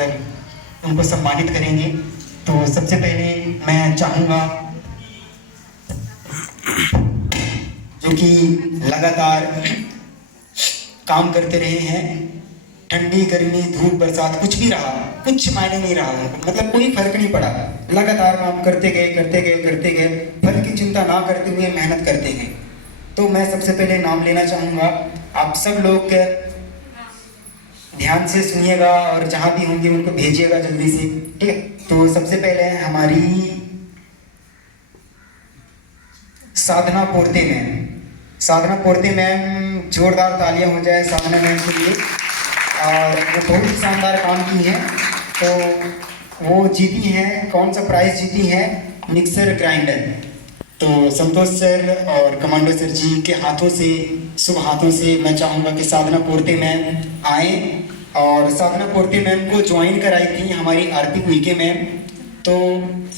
Sir उनको सम्मानित करेंगे। तो सबसे पहले मैं चाहूँगा जो कि लगातार काम करते रहे हैं, ठंडी गर्मी धूप बरसात कुछ भी रहा, कुछ मायने नहीं रहा, मतलब कोई फर्क नहीं पड़ा, लगातार काम करते गए, फल की चिंता ना करते हुए मेहनत करते गए। तो मैं सबसे पहले नाम लेना चाहूँगा, आप सब लोग ध्यान से सुनिएगा और जहाँ भी होंगे उनको भेजिएगा जल्दी से, ठीक है। तो सबसे पहले हमारी साधना पोर्ते मैम, साधना पोर्ते मैम, जोरदार तालियां हो जाए साधना मैम के लिए। और वो बहुत ही शानदार काम की हैं। तो वो जीती हैं, कौन सा प्राइज़ जीती हैं? Mixer grinder. तो संतोष सर और कमांडो सर जी के हाथों से, शुभ हाथों से मैं चाहूँगा कि साधना पोर्ते मैम आए। और साधना पोर्ते मैम को ज्वाइन कराई थी हमारी आरती उइके मैम। तो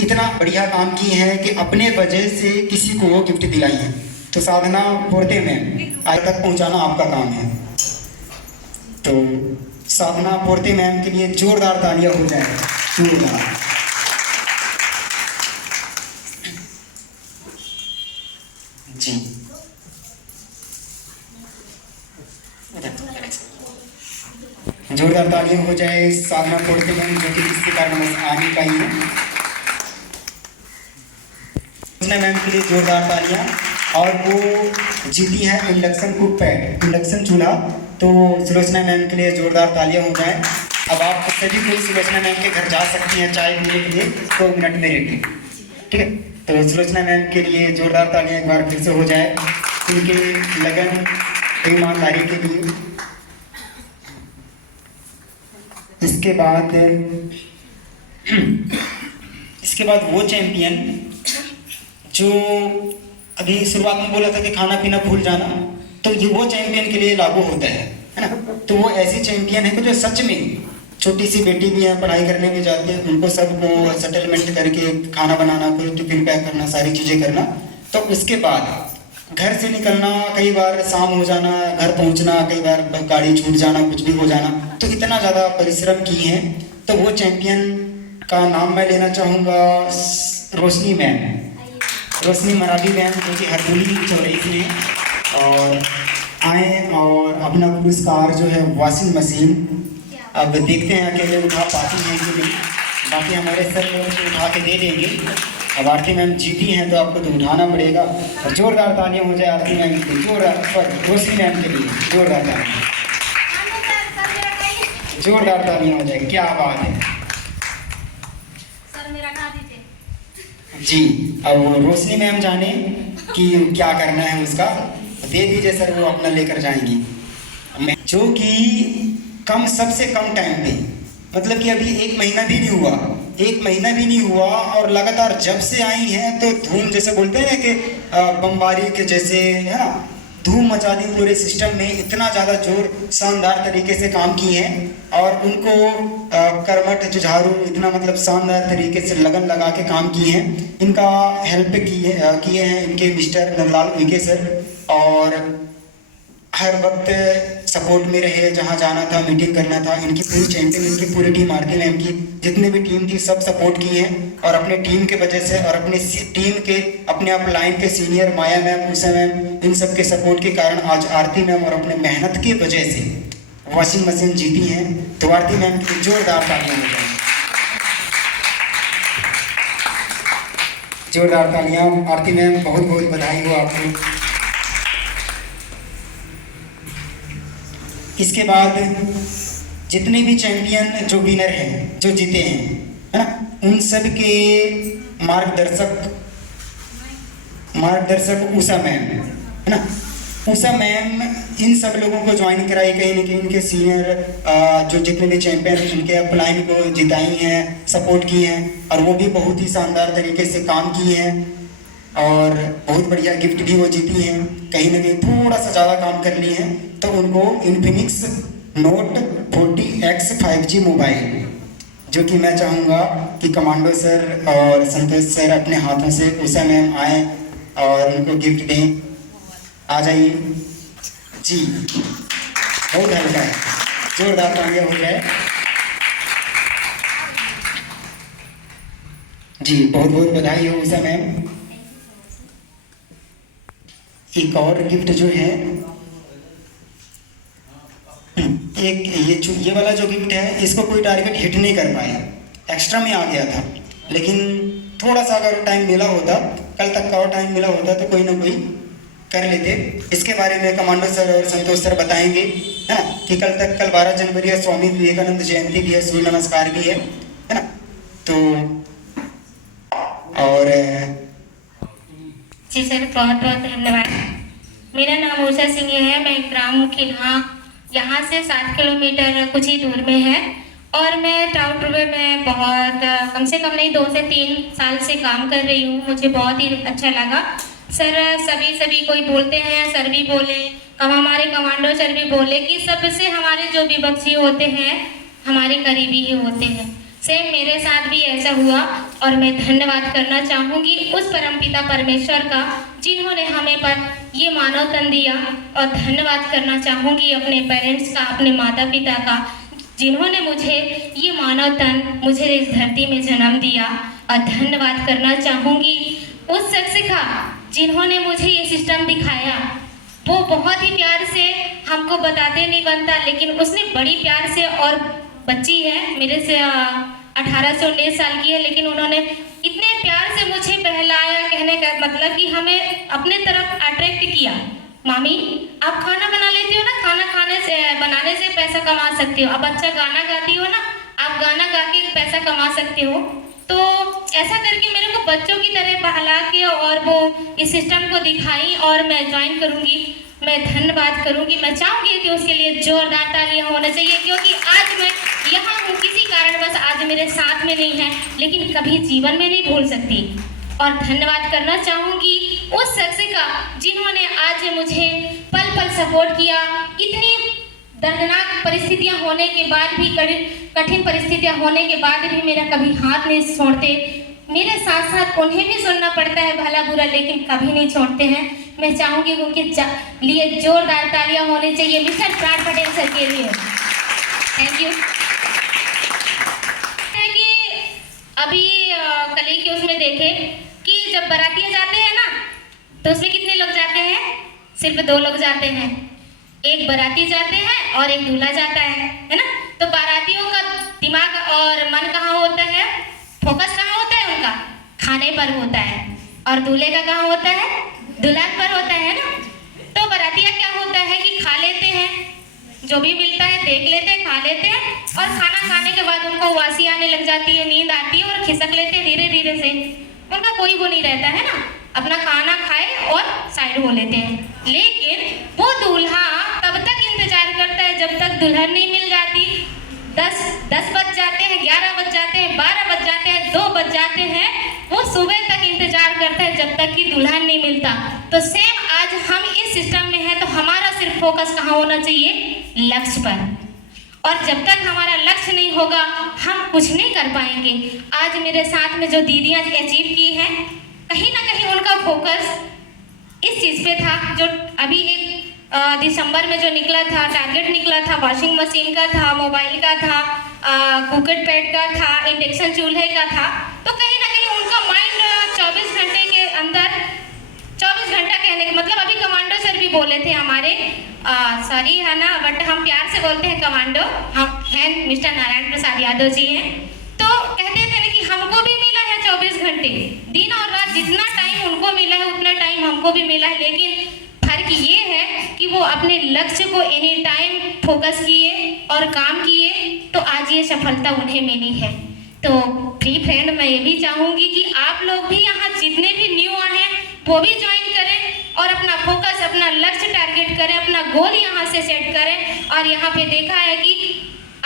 इतना बढ़िया काम की है कि अपने वजह से किसी को वो गिफ्ट दिलाई है। तो साधना पोर्ते मैम आज तक पहुंचाना आपका काम है। तो साधना पोर्ते मैम के लिए जोरदार तालियां हो जाए, जोरदार। जी जोरदार तालियां हो जाए साधना पोर्ते मैम, जो कि किसी कारण आ नहीं पाई है। मैम के लिए जोरदार तालियां। और वो जीती है इंडक्शन कुक पैड, इंडक्शन चूल्हा। तो सुलोचना मैम के लिए जोरदार तालियां हो जाए। अब आप सभी कोई सुलोचना मैम के घर जा सकती हैं चाय पीने के लिए 2 मिनट में रेडी, ठीक है। तो सुलोचना मैम के लिए जोरदार तालियां एक बार फिर से हो जाए, उनके लगन ईमानदारी के लिए। इसके बाद वो चैंपियन जो अभी शुरुआत में बोला था कि खाना पीना भूल जाना, तो ये वो चैंपियन के लिए लागू होता है ना। तो वो ऐसी चैंपियन है कि जो सच में, छोटी सी बेटी भी है, पढ़ाई करने भी जाते हैं, उनको सबको सेटलमेंट करके खाना बनाना, कोई टिफिन पैक करना, सारी चीज़ें करना। तो उसके बाद घर से निकलना, कई बार शाम हो जाना, घर पहुंचना, कई बार गाड़ी छूट जाना, कुछ भी हो जाना, तो इतना ज़्यादा परिश्रम की हैं। तो वो चैंपियन का नाम मैं लेना चाहूँगा रोशनी मैम, रोशनी मराठी मैम, जो कि हरदोली चौराही में और आए और अपना पुरस्कार जो है वॉशिंग मशीन, अब देखते हैं अकेले उठा पाती हैं कि नहीं, बाकी हमारे सर लोग तो उठा के दे देंगे। अब आरती मैम जीती हैं तो आपको तो उठाना पड़ेगा। और जोरदार तालियां हो जाए आरती मैम के लिए, जोरदार, रोशनी मैम के लिए जोरदार तालियां, जोरदार तालियां हो जाए। क्या बात है जी। अब वो रोशनी मैम जाने कि क्या करना है उसका, दे दीजिए सर, वो अपना लेकर जाएंगी। जो कि सबसे कम टाइम पे, मतलब कि अभी 1 महीना भी नहीं हुआ, 1 महीना भी नहीं हुआ और लगातार जब से आई हैं तो धूम, जैसे बोलते हैं ना कि बमबारी के जैसे, है ना, धूम मचा दी पूरे सिस्टम में। इतना ज़्यादा जोर शानदार तरीके से काम किए हैं और उनको कर्मठ जुझारू, इतना मतलब शानदार तरीके से लगन लगा के काम किए हैं। इनका हेल्प किए हैं इनके मिस्टर नंदलाल उइके सर, और हर वक्त सपोर्ट में रहे, जहाँ जाना था, मीटिंग करना था। इनकी पूरी चैंपियन, इनकी पूरी टीम, आरती मैम की जितने भी टीम थी सब सपोर्ट की हैं। और अपने टीम के वजह से और अपने टीम के अपने आप लाइन के सीनियर माया मैम, उषा मैम, इन सब के सपोर्ट के कारण आज आरती मैम और अपने मेहनत की वजह से वॉशिंग मशीन जीती हैं। तो आरती मैम की जोरदार तालियां हो जाए, जोरदार तालियां। आरती मैम बहुत बहुत बधाई हो आपको। इसके बाद जितने भी चैंपियन जो विनर हैं, जो जीते हैं, है ना, उन सब के मार्गदर्शक उषा मैम, है ना, उषा मैम इन सब लोगों को ज्वाइन कराई, कहीं ना कहीं इनके सीनियर जो जितने भी चैंपियन, उनके अपलाइन को जिताई हैं, सपोर्ट किए हैं, और वो भी बहुत ही शानदार तरीके से काम किए हैं और बहुत बढ़िया गिफ्ट भी वो जीती हैं। कहीं ना कहीं थोड़ा सा ज़्यादा काम कर लिए हैं, तो उनको Infinix note 40X 5G mobile, जो कि मैं चाहूँगा कि कमांडो सर और संतोष सर अपने हाथों से उषा मैम आए और उनको गिफ्ट दें। आ जाइए जी, बहुत हल्का है, जोरदार तालियां हो जाए। जी बहुत बहुत बधाई हो उषा मैम। एक और गिफ्ट जो है, एक ये वाला जो गिफ्ट है इसको कोई टारगेट हिट नहीं कर पाया, एक्स्ट्रा में आ गया था, लेकिन थोड़ा सा अगर टाइम मिला होता, कल तक का और टाइम मिला होता तो कोई ना कोई कर लेते। इसके बारे में कमांडो सर और संतोष सर बताएंगे, है ना, कि कल 12 जनवरी है, स्वामी विवेकानंद जयंती भी है, सूर्य नमस्कार भी है ना। तो और जी सर, बहुत बहुत धन्यवाद। मेरा नाम उषा सिंह है, मैं ग्राम खिन्हा यहाँ से 7 किलोमीटर कुछ ही दूर में है, और मैं टाउन टूबे में बहुत कम से कम नहीं 2 से 3 साल से काम कर रही हूँ। मुझे बहुत ही अच्छा लगा सर। सभी कोई बोलते हैं, सर भी बोले, हमारे कमांडो सर भी बोले कि सबसे हमारे जो विपक्षी होते हैं हमारे करीबी ही होते हैं। सेम मेरे साथ भी ऐसा हुआ, और मैं धन्यवाद करना चाहूँगी उस परमपिता परमेश्वर का जिन्होंने हमें पर ये मानव तन दिया, और धन्यवाद करना चाहूँगी अपने पेरेंट्स का, अपने माता पिता का, जिन्होंने मुझे ये मानव तन, मुझे इस धरती में जन्म दिया। और धन्यवाद करना चाहूँगी उस शख्स का जिन्होंने मुझे ये सिस्टम दिखाया। वो बहुत ही प्यार से, हमको बताते नहीं बनता, लेकिन उसने बड़ी प्यार से, और बच्ची है मेरे से 18 से 19 साल की है, लेकिन उन्होंने इतने प्यार से मुझे बहलाया, कहने का मतलब कि हमें अपने तरफ अट्रैक्ट किया। मामी आप खाना बना लेती हो ना, खाना बनाने से पैसा कमा सकती हो। अब अच्छा गाना गाती हो ना, आप गाना गा के पैसा कमा सकते हो। तो ऐसा करके मेरे को बच्चों की तरह बहला के और वो इस सिस्टम को दिखाई, और मैं ज्वाइन करूँगी। मैं धन्यवाद करूँगी। मैं चाहूँगी कि उसके लिए जोरदार तालियां होना चाहिए, क्योंकि आज मैं यहाँ हूँ, किसी कारणवश आज मेरे साथ में नहीं है, लेकिन कभी जीवन में नहीं भूल सकती। और धन्यवाद करना चाहूँगी उस शख्स का जिन्होंने आज मुझे पल पल सपोर्ट किया। इतनी दर्दनाक परिस्थितियां होने के बाद भी, कठिन परिस्थितियां होने के बाद भी मेरा कभी हाथ नहीं छोड़ते। मेरे साथ साथ उन्हें भी सुनना पड़ता है भला बुरा, लेकिन कभी नहीं छोड़ते हैं। मैं चाहूँगी उनके लिए जोरदार तालियां होनी चाहिए मिस्टर प्राण पटेल सर के लिए। Thank you. अभी कल के उसमें देखे कि जब बारातियाँ जाते हैं ना, तो उसमें कितने लोग जाते हैं? सिर्फ 2 लोग जाते हैं। एक बाराती जाते हैं और एक दूल्हा जाता है ना। तो बारातियों का दिमाग और मन कहाँ होता है, फोकस कहाँ होता है उनका? खाने पर होता है। और दूल्हे का कहाँ होता है? दुल्हन पर होता है ना। तो बारातियाँ क्या होता है कि खा लेते हैं, जो भी मिलता है देख लेते हैं, खा लेते हैं, और खाना खाने के बाद उनको वासी आने लग जाती है, नींद आती है, और खिसक लेते हैं धीरे धीरे से। उनका कोई वो नहीं रहता है ना, अपना खाना खाए और साइड हो लेते हैं। लेकिन वो दूल्हा तब तक इंतजार करता है जब तक दुल्हन नहीं मिल जाती। 10 बज जाते हैं, 11 बज जाते हैं, 12 बज जाते हैं, 2 बज जाते हैं, वो सुबह तक इंतजार करता है जब तक कि दुल्हन नहीं मिलता। तो सेम आज हम इस सिस्टम में हैं, तो हमारा सिर्फ फोकस कहाँ होना चाहिए? लक्ष्य पर। और जब तक हमारा लक्ष्य नहीं होगा हम कुछ नहीं कर पाएंगे। आज मेरे साथ में जो दीदियाँ अचीव की हैं, कहीं ना कहीं उनका फोकस इस चीज़ पे था। जो अभी एक दिसंबर में जो निकला था, टारगेट निकला था, वॉशिंग मशीन का था, मोबाइल का था, कुकर पैड का था, इंडक्शन चूल्हे का था। तो कहीं ना कहीं उनका माइंड 24 घंटे के अंदर, 24 घंटा कहने का मतलब, अभी कमांडो सर भी बोले थे हमारे, सॉरी है ना, बट हम प्यार से बोलते हैं कमांडो, हम हैं मिस्टर नारायण प्रसाद यादव जी हैं। तो कहते थे ना कि हमको भी मिला है 24 घंटे, दिन और रात जितना टाइम उनको मिला है उतना टाइम हमको भी मिला है, लेकिन फर्क ये है कि वो अपने लक्ष्य को एनी टाइम फोकस किए और काम किए, तो आज ये सफलता उन्हें मिली है। तो प्री फ्रेंड, मैं ये भी चाहूँगी कि आप लोग भी यहाँ जितने भी न्यू आए हैं वो भी ज्वाइन करें और अपना फोकस, अपना लक्ष्य टारगेट करें, अपना गोल यहाँ से सेट करें। और यहाँ पे देखा है कि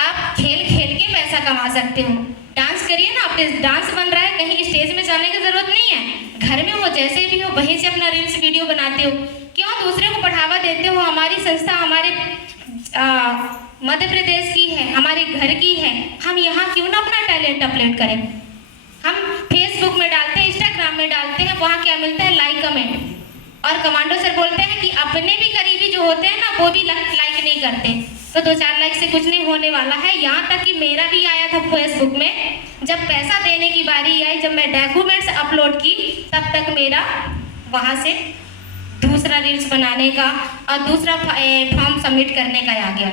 आप खेल खेल के पैसा कमा सकते हो। डांस करिए ना, आप डांस बन रहा है, कहीं स्टेज में जाने की जरूरत नहीं है, घर में हो जैसे भी हो वहीं से अपना रील्स वीडियो बनाते हो, क्यों दूसरे को बढ़ावा देते हो? हमारी संस्था हमारे मध्य प्रदेश की है, हमारे घर की है, हम यहाँ क्यों ना अपना टैलेंट अपलोड करें? हम फेसबुक में डालते हैं, इंस्टाग्राम में डालते हैं, वहाँ क्या मिलता है? Like comment. और कमांडो सर बोलते हैं कि अपने भी करीबी जो होते हैं ना वो भी लाइक नहीं करते, तो 2-4 लाइक से कुछ नहीं होने वाला है। यहाँ तक कि मेरा भी आया था फेसबुक में, जब पैसा देने की बारी आई, जब मैं डॉक्यूमेंट्स अपलोड की, तब तक मेरा वहाँ से दूसरा रील्स बनाने का और दूसरा फॉर्म सबमिट करने का आ गया,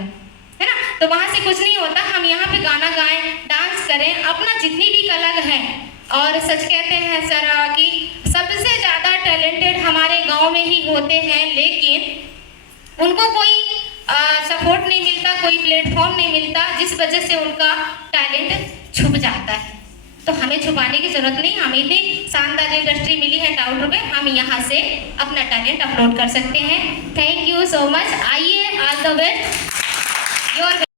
है ना। तो वहाँ से कुछ नहीं होता, हम यहाँ पे गाना गाएं, डांस करें, अपना जितनी भी कला है। और सच कहते हैं सर कि सबसे ज़्यादा टैलेंटेड हमारे गांव में ही होते हैं, लेकिन उनको कोई सपोर्ट नहीं मिलता, कोई प्लेटफॉर्म नहीं मिलता, जिस वजह से उनका टैलेंट छुप जाता है। तो हमें छुपाने की ज़रूरत नहीं, हमें इतनी शानदार इंडस्ट्री मिली है टाउन में, हम यहाँ से अपना टैलेंट अपलोड कर सकते हैं। Thank you so much. आइए, ऑल द बेस्ट। योर